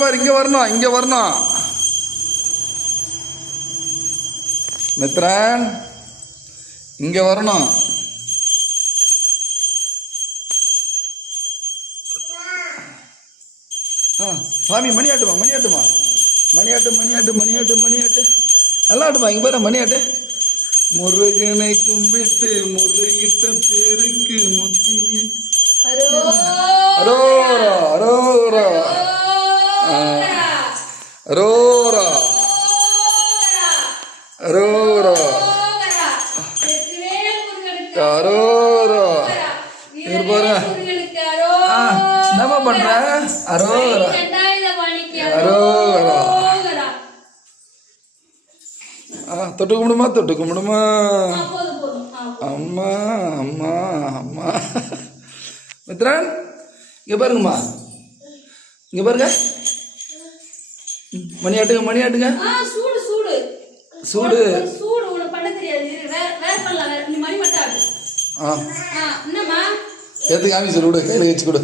பாரு இங்க வரணும், இங்க வரணும். மித்ரன் இங்க வரணும். சாமி மணியாட்டுமா, மணியாட்டுமா, மணியாட்டு மணியாட்டு மணியாட்டு மணியாட்டு, நல்லா ஆட்டுமா. இங்க பாரு மணியாட்டு. முருகனை கும்பிட்டு முருகிட்ட பேருக்கு முத்திய அரோரா அரோரா அரோரா அரோரா அரோரா. இவர் பாரு என்னமா பண்ற? அரோரா அரோரா. தொட்டு கும்பிடுமா, தொட்டு கும்பிடுமா. அம்மா அம்மா அம்மா. மித்ரன் இங்க பாருங்கம்மா, இங்க பாருங்க. மணியாட்டுங்க மணியாட்டுங்க. சூடு சூடு சூடு சூடு உனக்கு பண்ண தெரியாது. வேற பண்ணலாம், நீ மணி மட்டும் ஆடு. என்னம்மா எடுத்து காமி சொல்லு, விடு கையில வச்சு கொடு.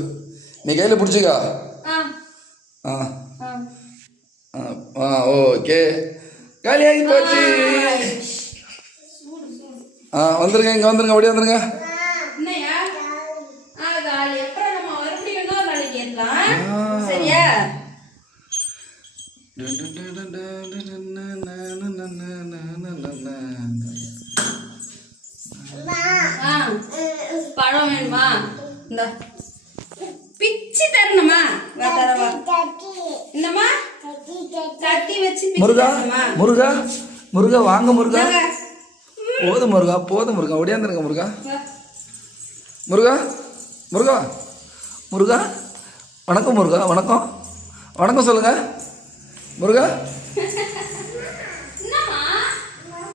நீ கையில பிடிச்சிக்கா. ஓகே காலியாகி போச்சு. வந்துருங்க, இங்க வந்துருங்க, அப்படியே வந்துருங்க. பழம் வேணுமா? இந்த பிச்சு தரணுமா? இந்தமா கட்டி வச்சு முருகா முருகா முருகா வாங்க முருகா. போதும் முருகா, போதும் முருகா, ஒடியாந்துருங்க முருகா. முருகா முருகா முருகா வணக்கம் முருகா, வணக்கம் வணக்கம் சொல்லுங்க முருகா.